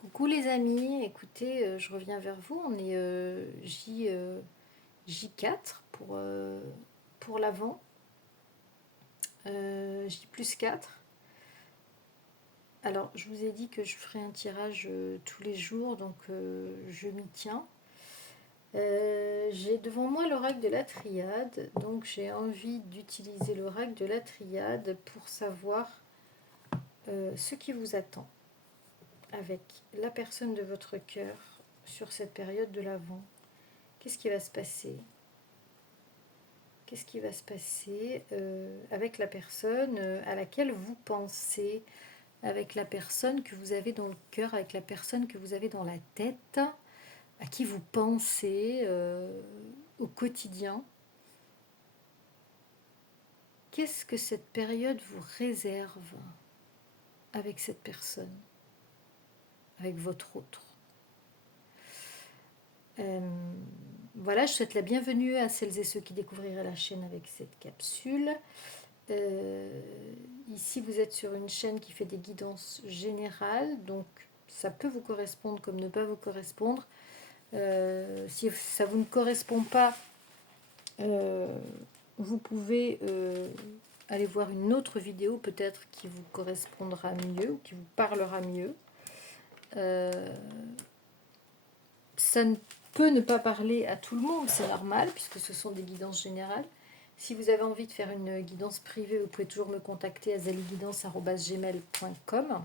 Coucou les amis, écoutez, je reviens vers vous, on est J4 pour l'avant, J plus 4. Alors je vous ai dit que je ferai un tirage tous les jours, donc je m'y tiens. J'ai devant moi l'oracle de la triade, donc j'ai envie d'utiliser l'oracle de la triade pour savoir ce qui vous attend avec la personne de votre cœur sur cette période de l'Avent. Qu'est-ce qui va se passer? Qu'est-ce qui va se passer avec la personne à laquelle vous pensez, avec la personne que vous avez dans le cœur, avec la personne que vous avez dans la tête, à qui vous pensez au quotidien? Qu'est-ce que cette période vous réserve avec cette personne, avec votre autre? Voilà, je souhaite la bienvenue à celles et ceux qui découvriraient la chaîne avec cette capsule. Ici, vous êtes sur une chaîne qui fait des guidances générales, donc ça peut vous correspondre comme ne pas vous correspondre. Si ça vous ne correspond pas, vous pouvez aller voir une autre vidéo peut-être qui vous correspondra mieux ou qui vous parlera mieux. Ça ne peut ne pas parler à tout le monde, c'est normal, puisque ce sont des guidances générales. Si vous avez envie de faire une guidance privée, vous pouvez toujours me contacter à zaliguidance@gmail.com.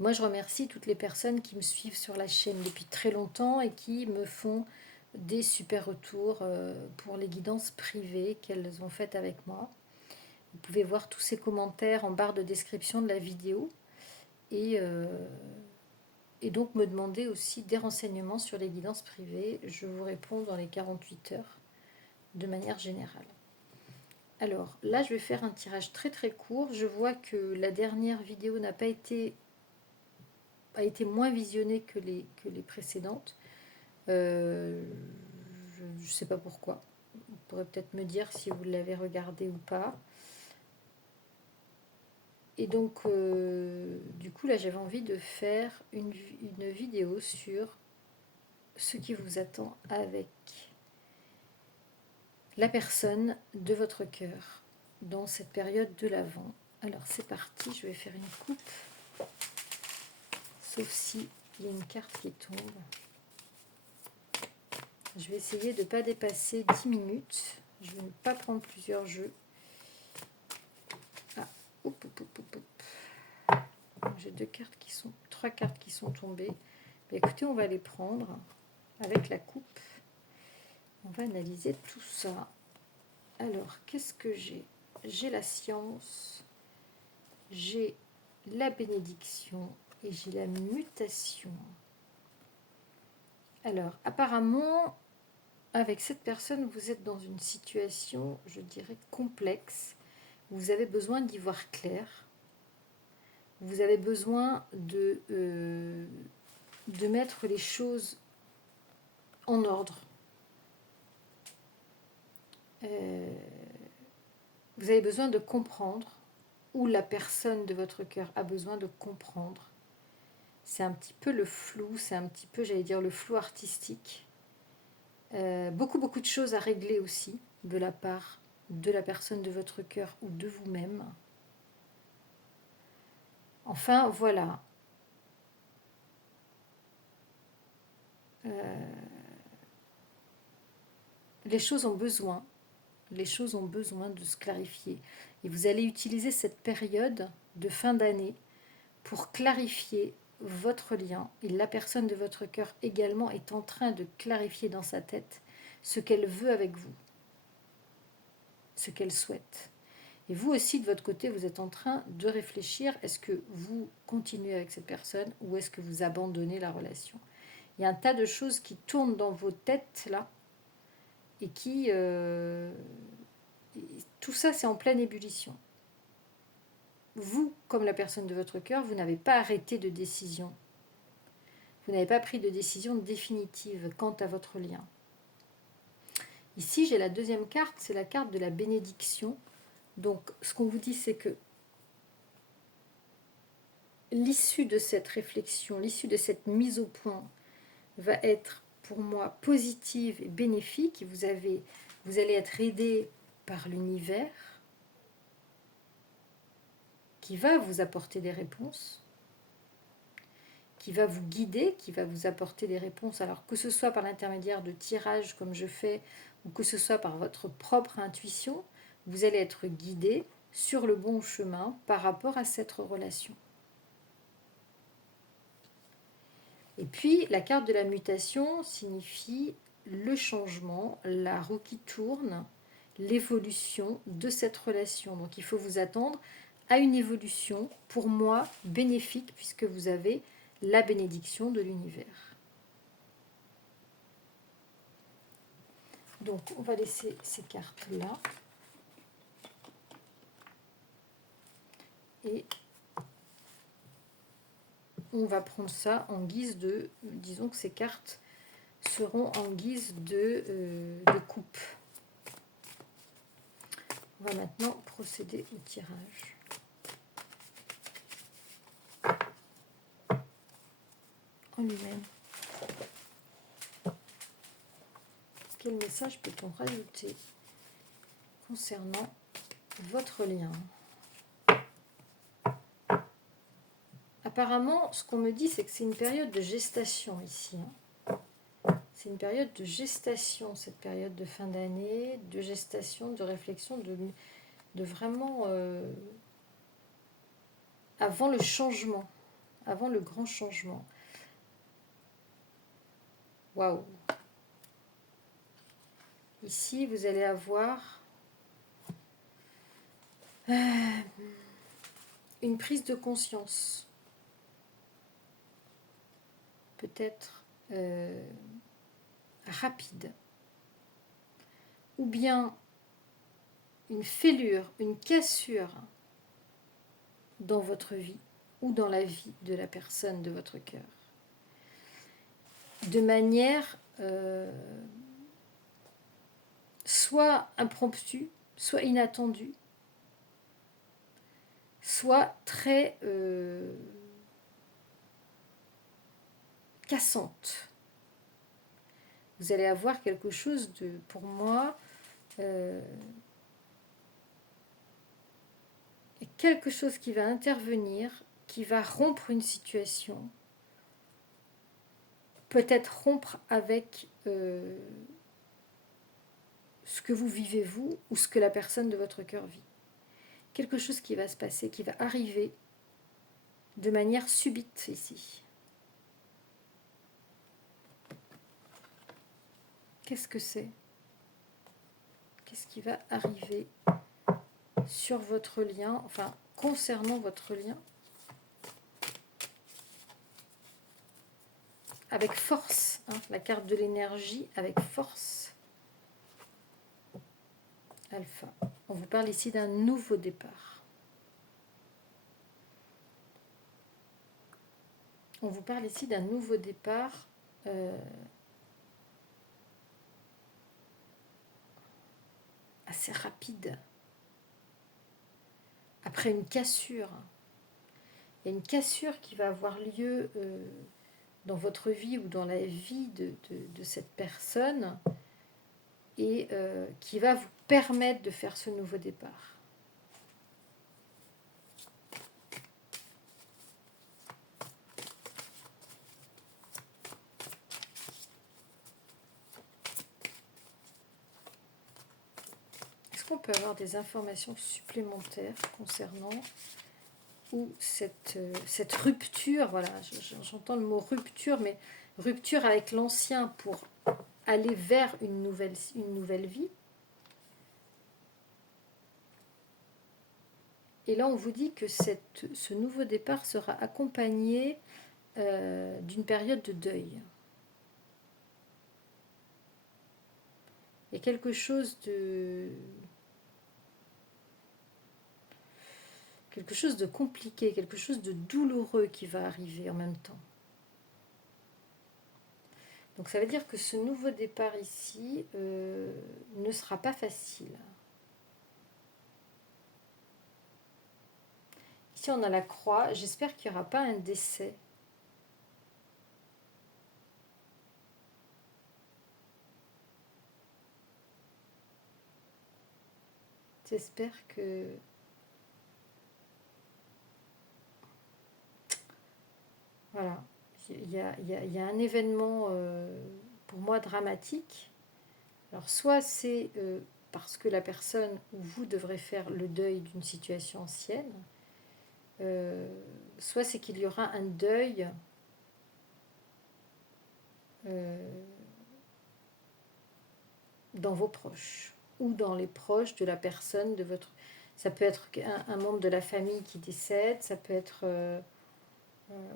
Moi, je remercie toutes les personnes qui me suivent sur la chaîne depuis très longtemps et qui me font des super retours pour les guidances privées qu'elles ont faites avec moi. Vous pouvez voir tous ces commentaires en barre de description de la vidéo. Et donc me demander aussi des renseignements sur les guidances privées. Je vous réponds dans les 48 heures de manière générale. Alors là, je vais faire un tirage très très court. Je vois que la dernière vidéo a été moins visionnée que les précédentes. Je ne sais pas pourquoi. Vous pourrez peut-être me dire si vous l'avez regardée ou pas. Et donc, du coup, là, j'avais envie de faire une vidéo sur ce qui vous attend avec la personne de votre cœur dans cette période de l'Avent. Alors, c'est parti, je vais faire une coupe, sauf si il y a une carte qui tombe. Je vais essayer de ne pas dépasser 10 minutes. Je ne vais pas prendre plusieurs jeux. Ah, j'ai trois cartes qui sont tombées. Mais écoutez, on va les prendre avec la coupe. On va analyser tout ça. Alors, qu'est-ce que j'ai? J'ai la science, j'ai la bénédiction et j'ai la mutation. Alors, apparemment, avec cette personne, vous êtes dans une situation, je dirais, complexe. Vous avez besoin d'y voir clair. Vous avez besoin de mettre les choses en ordre. Vous avez besoin de comprendre, ou la personne de votre cœur a besoin de comprendre. C'est un petit peu le flou, c'est un petit peu, j'allais dire, le flou artistique. Beaucoup de choses à régler aussi de la part de la personne de votre cœur ou de vous-même. Enfin, voilà. Les choses ont besoin de se clarifier. Et vous allez utiliser cette période de fin d'année pour clarifier votre lien. Et la personne de votre cœur également est en train de clarifier dans sa tête ce qu'elle veut avec vous, ce qu'elle souhaite. Et vous aussi, de votre côté, vous êtes en train de réfléchir, est-ce que vous continuez avec cette personne ou est-ce que vous abandonnez la relation? Il y a un tas de choses qui tournent dans vos têtes là et qui... tout ça, c'est en pleine ébullition. Vous, comme la personne de votre cœur, vous n'avez pas arrêté de décision. Vous n'avez pas pris de décision définitive quant à votre lien. Ici, j'ai la deuxième carte, c'est la carte de la bénédiction. Donc, ce qu'on vous dit, c'est que l'issue de cette réflexion, l'issue de cette mise au point va être pour moi positive et bénéfique. Et vous allez être aidé par l'univers qui va vous apporter des réponses, qui va vous guider, qui va vous apporter des réponses, alors que ce soit par l'intermédiaire de tirages comme je fais, ou que ce soit par votre propre intuition, vous allez être guidé sur le bon chemin par rapport à cette relation. Et puis, la carte de la mutation signifie le changement, la roue qui tourne, l'évolution de cette relation. Donc, il faut vous attendre à une évolution, pour moi, bénéfique, puisque vous avez la bénédiction de l'univers. Donc, on va laisser ces cartes-là. Et on va prendre ça en guise de... Disons que ces cartes seront en guise de coupe. On va maintenant procéder au tirage. En lui-même. Quel message peut-on rajouter concernant votre lien? Apparemment, ce qu'on me dit, c'est que c'est une période de gestation ici. C'est une période de gestation, cette période de fin d'année, de gestation, de réflexion, de vraiment avant le changement, avant le grand changement. Waouh! Ici, vous allez avoir une prise de conscience. Peut-être rapide. Ou bien une fêlure, une cassure dans votre vie ou dans la vie de la personne de votre cœur. De manière soit impromptue, soit inattendue, soit très cassante. Vous allez avoir quelque chose de, pour moi, quelque chose qui va intervenir, qui va rompre une situation, peut-être rompre avec ce que vous vivez vous ou ce que la personne de votre cœur vit. Quelque chose qui va se passer, qui va arriver de manière subite ici. Qu'est-ce que c'est? Qu'est-ce qui va arriver sur votre lien, enfin concernant votre lien? Avec force, hein, la carte de l'énergie avec force. Alpha. On vous parle ici d'un nouveau départ. On vous parle ici d'un nouveau départ assez rapide. Après une cassure. Il y a une cassure qui va avoir lieu dans votre vie ou dans la vie de cette personne et qui va vous permettre de faire ce nouveau départ. Est-ce qu'on peut avoir des informations supplémentaires concernant ou cette rupture, voilà, j'entends le mot rupture, mais rupture avec l'ancien pour aller vers une nouvelle vie. Et là, on vous dit que ce nouveau départ sera accompagné d'une période de deuil. Il y a quelque chose de compliqué, quelque chose de douloureux qui va arriver en même temps. Donc ça veut dire que ce nouveau départ ici ne sera pas facile. Ici, on a la croix. J'espère qu'il n'y aura pas un décès. J'espère que... Voilà. Il y a un événement, pour moi, dramatique. Alors, soit c'est parce que la personne ou vous devrez faire le deuil d'une situation ancienne, soit c'est qu'il y aura un deuil dans vos proches ou dans les proches de la personne de votre... Ça peut être un membre de la famille qui décède, ça peut être...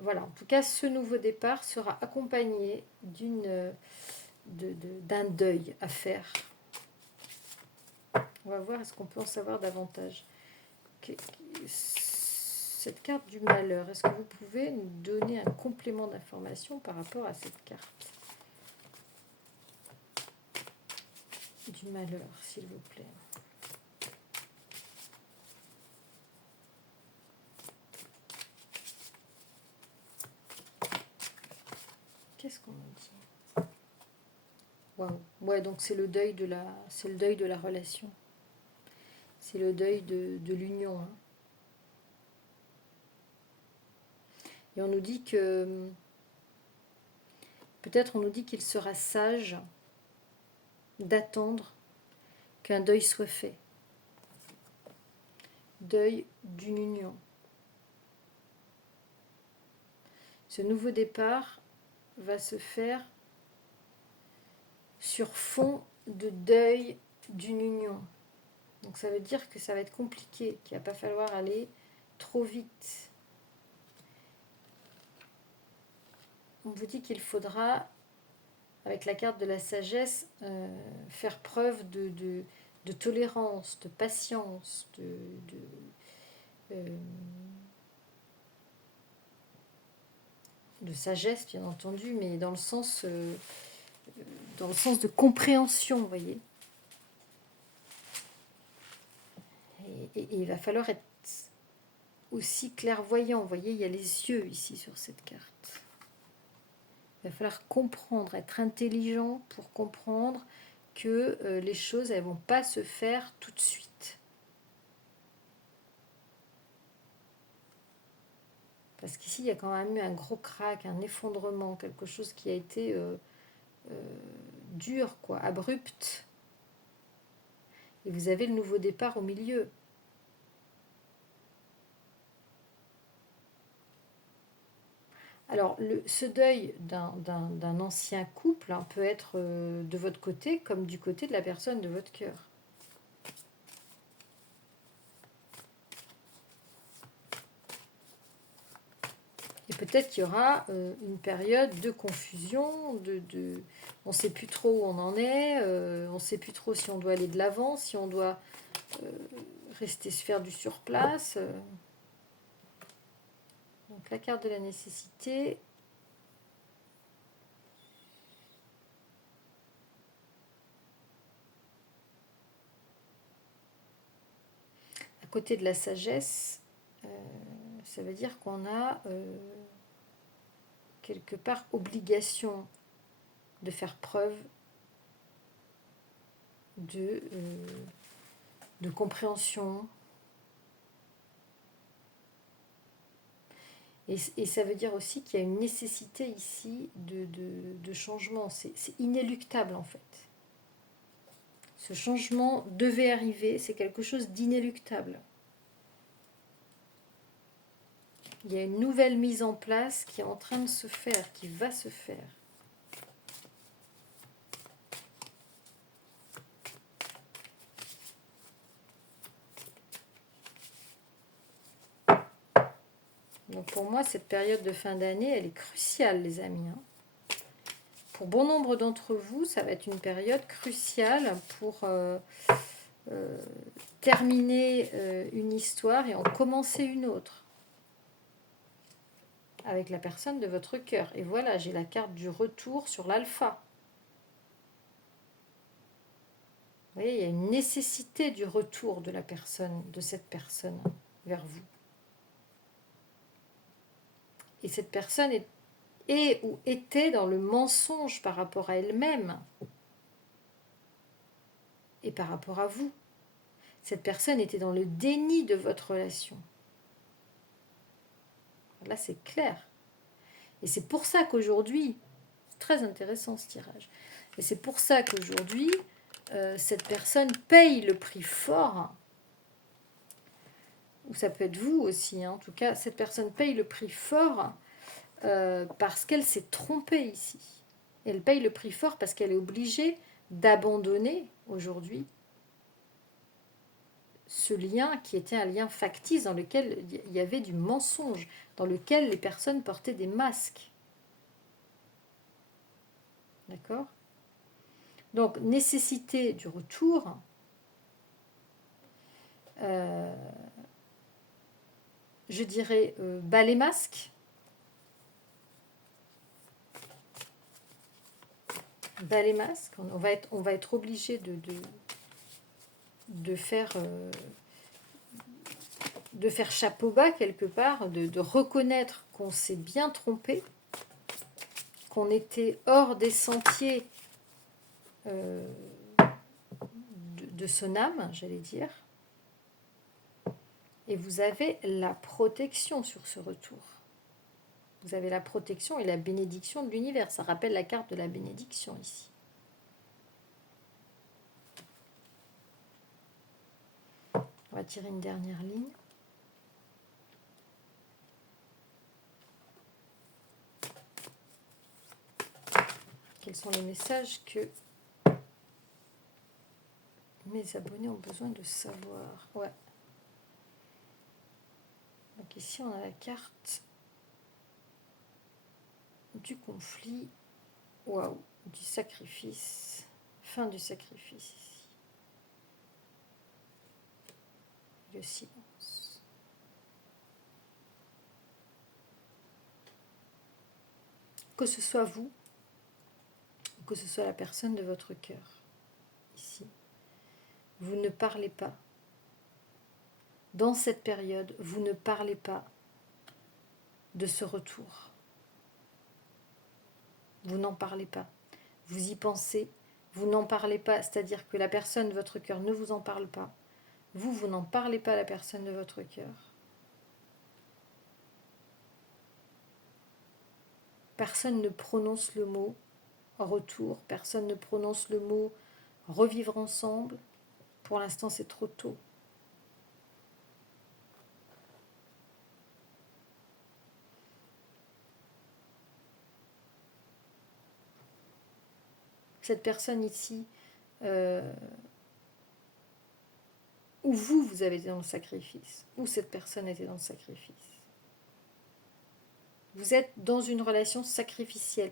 voilà, en tout cas, ce nouveau départ sera accompagné d'un deuil à faire. On va voir, est-ce qu'on peut en savoir davantage. Cette carte du malheur, est-ce que vous pouvez nous donner un complément d'information par rapport à cette carte du malheur, s'il vous plaît? Qu'est-ce qu'on nous dit? Waouh. Ouais, donc c'est le deuil de la relation. C'est le deuil de l'union. Hein. Et on nous dit que... Peut-être on nous dit qu'il sera sage d'attendre qu'un deuil soit fait. Deuil d'une union. Ce nouveau départ va se faire sur fond de deuil d'une union. Donc ça veut dire que ça va être compliqué, qu'il ne va pas falloir aller trop vite. On vous dit qu'il faudra, avec la carte de la sagesse, faire preuve de tolérance, de patience, de sagesse, bien entendu, mais dans le sens de compréhension, vous voyez. Et il va falloir être aussi clairvoyant. Vous voyez, il y a les yeux ici sur cette carte. Il va falloir comprendre, être intelligent pour comprendre que les choses, elles ne vont pas se faire tout de suite. Parce qu'ici, il y a quand même eu un gros crack, un effondrement, quelque chose qui a été dur, quoi, abrupt. Et vous avez le nouveau départ au milieu. Alors, ce deuil d'un ancien couple hein, peut être de votre côté comme du côté de la personne de votre cœur. Et peut-être qu'il y aura une période de confusion, on ne sait plus trop où on en est, on ne sait plus trop si on doit aller de l'avant, si on doit rester se faire du surplace. Donc la carte de la nécessité. À côté de la sagesse, ça veut dire qu'on a quelque part obligation de faire preuve de compréhension. Et ça veut dire aussi qu'il y a une nécessité ici de changement. C'est inéluctable en fait. Ce changement devait arriver, c'est quelque chose d'inéluctable. Il y a une nouvelle mise en place qui est en train de se faire, qui va se faire. Donc pour moi, cette période de fin d'année, elle est cruciale, les amis. Pour bon nombre d'entre vous, ça va être une période cruciale pour terminer une histoire et en commencer une autre. Avec la personne de votre cœur. Et voilà, j'ai la carte du retour sur l'alpha. Vous voyez, il y a une nécessité du retour de la personne, de cette personne vers vous. Et cette personne est ou était dans le mensonge par rapport à elle-même et par rapport à vous. Cette personne était dans le déni de votre relation. Là, c'est clair. Et c'est pour ça qu'aujourd'hui, c'est très intéressant ce tirage, et c'est pour ça qu'aujourd'hui, cette personne paye le prix fort, ou ça peut être vous aussi, hein, en tout cas, cette personne paye le prix fort parce qu'elle s'est trompée ici. Elle paye le prix fort parce qu'elle est obligée d'abandonner aujourd'hui ce lien qui était un lien factice dans lequel il y avait du mensonge, dans lequel les personnes portaient des masques. D'accord ? Donc, nécessité du retour, je dirais bas les masques, bas les masques, on va être obligé de faire chapeau bas quelque part, de reconnaître qu'on s'est bien trompé, qu'on était hors des sentiers de son âme, j'allais dire. Et vous avez la protection sur ce retour. Vous avez la protection et la bénédiction de l'univers. Ça rappelle la carte de la bénédiction ici. On va tirer une dernière ligne. Quels sont les messages que mes abonnés ont besoin de savoir? Ouais. Donc ici, on a la carte du conflit. Waouh, du sacrifice. Fin du sacrifice ici. Le silence. Que ce soit vous, ou que ce soit la personne de votre cœur, ici, vous ne parlez pas. Dans cette période, vous ne parlez pas de ce retour. Vous n'en parlez pas. Vous y pensez, vous n'en parlez pas, c'est-à-dire que la personne de votre cœur ne vous en parle pas. Vous n'en parlez pas à la personne de votre cœur. Personne ne prononce le mot retour, personne ne prononce le mot revivre ensemble. Pour l'instant, c'est trop tôt. Cette personne ici, où vous avez été dans le sacrifice, où cette personne était dans le sacrifice. Vous êtes dans une relation sacrificielle.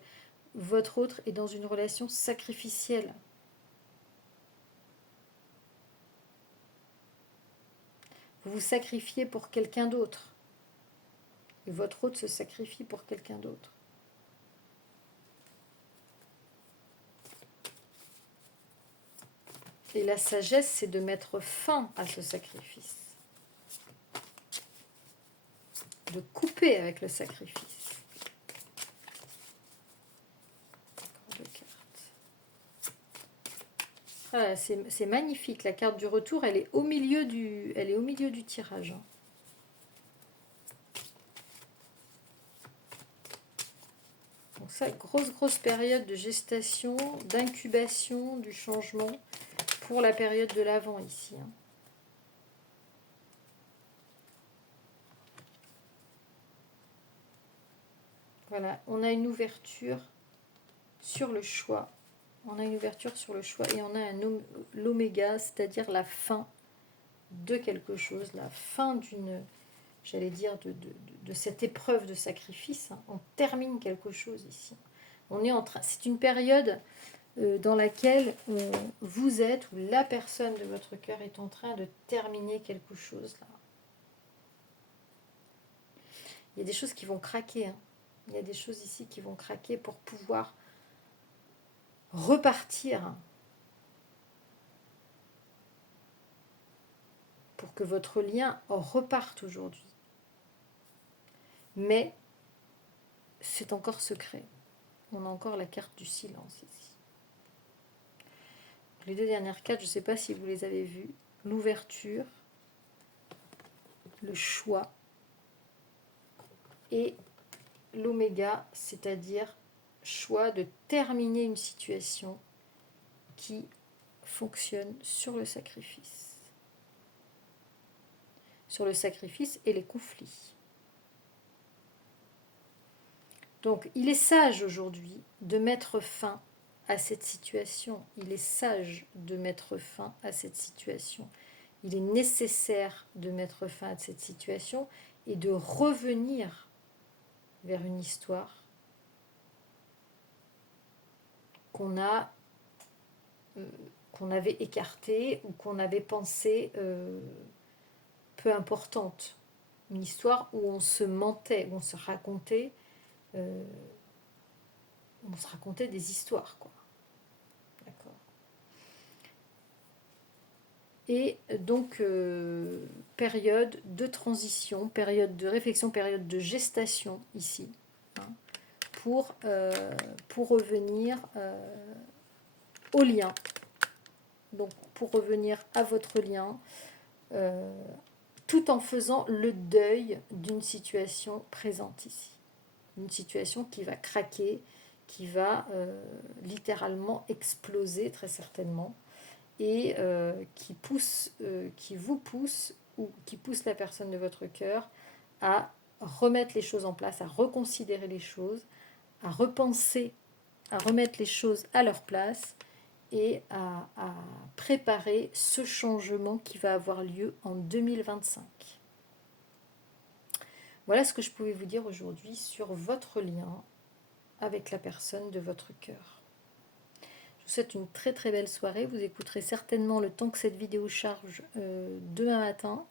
Votre autre est dans une relation sacrificielle. Vous vous sacrifiez pour quelqu'un d'autre. Et votre autre se sacrifie pour quelqu'un d'autre. Et la sagesse, c'est de mettre fin à ce sacrifice. De couper avec le sacrifice. Voilà, c'est magnifique. La carte du retour, elle est au milieu du tirage. Donc ça, grosse période de gestation, d'incubation, du changement pour la période de l'Avent ici. Voilà, on a une ouverture sur le choix. On a une ouverture sur le choix et on a l'oméga, c'est-à-dire la fin de quelque chose, la fin d'une, j'allais dire, de cette épreuve de sacrifice. On termine quelque chose ici. On est en train, c'est une période dans laquelle vous êtes, ou la personne de votre cœur est en train de terminer quelque chose là. Il y a des choses qui vont craquer. Il y a des choses ici qui vont craquer pour pouvoir repartir, pour que votre lien reparte aujourd'hui. Mais c'est encore secret. On a encore la carte du silence ici. Les deux dernières cartes, je ne sais pas si vous les avez vues. L'ouverture, le choix et l'oméga, c'est-à-dire choix de terminer une situation qui fonctionne sur le sacrifice. Sur le sacrifice et les conflits. Donc, il est sage aujourd'hui de mettre fin à cette situation. Il est sage de mettre fin à cette situation. Il est nécessaire de mettre fin à cette situation et de revenir vers une histoire qu'on avait écartée ou qu'on avait pensée peu importante. Une histoire où on se mentait, où on se racontait des histoires, quoi. D'accord. Et donc, période de transition, période de réflexion, période de gestation ici, hein, pour revenir au lien. Donc, pour revenir à votre lien, tout en faisant le deuil d'une situation présente ici. Une situation qui va craquer, qui va littéralement exploser très certainement, et qui vous pousse, ou qui pousse la personne de votre cœur à remettre les choses en place, à reconsidérer les choses, à repenser, à remettre les choses à leur place et à préparer ce changement qui va avoir lieu en 2025. Voilà ce que je pouvais vous dire aujourd'hui sur votre lien avec la personne de votre cœur. Je vous souhaite une très très belle soirée. Vous écouterez certainement le temps que cette vidéo charge demain matin.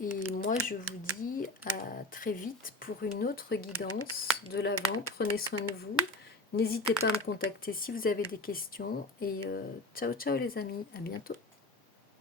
Et moi je vous dis à très vite pour une autre guidance de l'Avent. Prenez soin de vous. N'hésitez pas à me contacter si vous avez des questions. Et ciao ciao les amis, à bientôt.